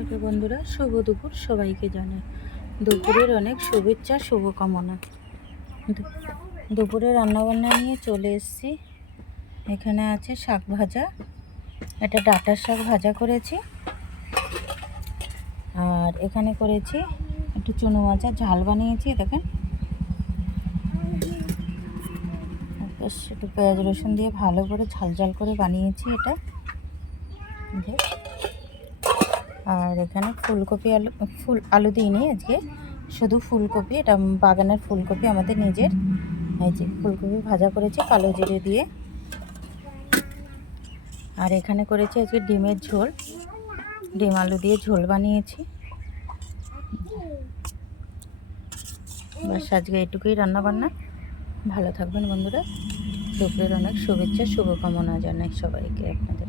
ওকে বন্ধুরা, শুভ দুপুর সবাইকে জানাই। দুপুরের অনেক শুভেচ্ছা, শুভকামনা। দুপুরে রান্নাবান্না নিয়ে চলে এসেছি। এখানে আছে শাক ভাজা, এটা ডাঁটার শাক ভাজা করেছি। আর এখানে করেছি একটু চুনো মাছের ঝাল বানিয়েছি, দেখেন। একটু পেঁয়াজ রসুন দিয়ে ভালো করে ঝাল ঝাল করে বানিয়েছি এটা। আর এখানে ফুলকপি আলু দিইনি আজকে, শুধু ফুলকপি, এটা বাগানের ফুলকপি আমাদের নিজের। এই যে ফুলকপি ভাজা করেছি কালো জিরে দিয়ে। আর এখানে করেছি আজকে ডিমের ঝোল, ডিম আলু দিয়ে ঝোল বানিয়েছি। বাস আজকে এটুকুই রান্না বান্না। ভালো থাকবেন বন্ধুরা। দুপুরের অনেক শুভেচ্ছা, শুভকামনা জানাই সবাইকে আপনাদের।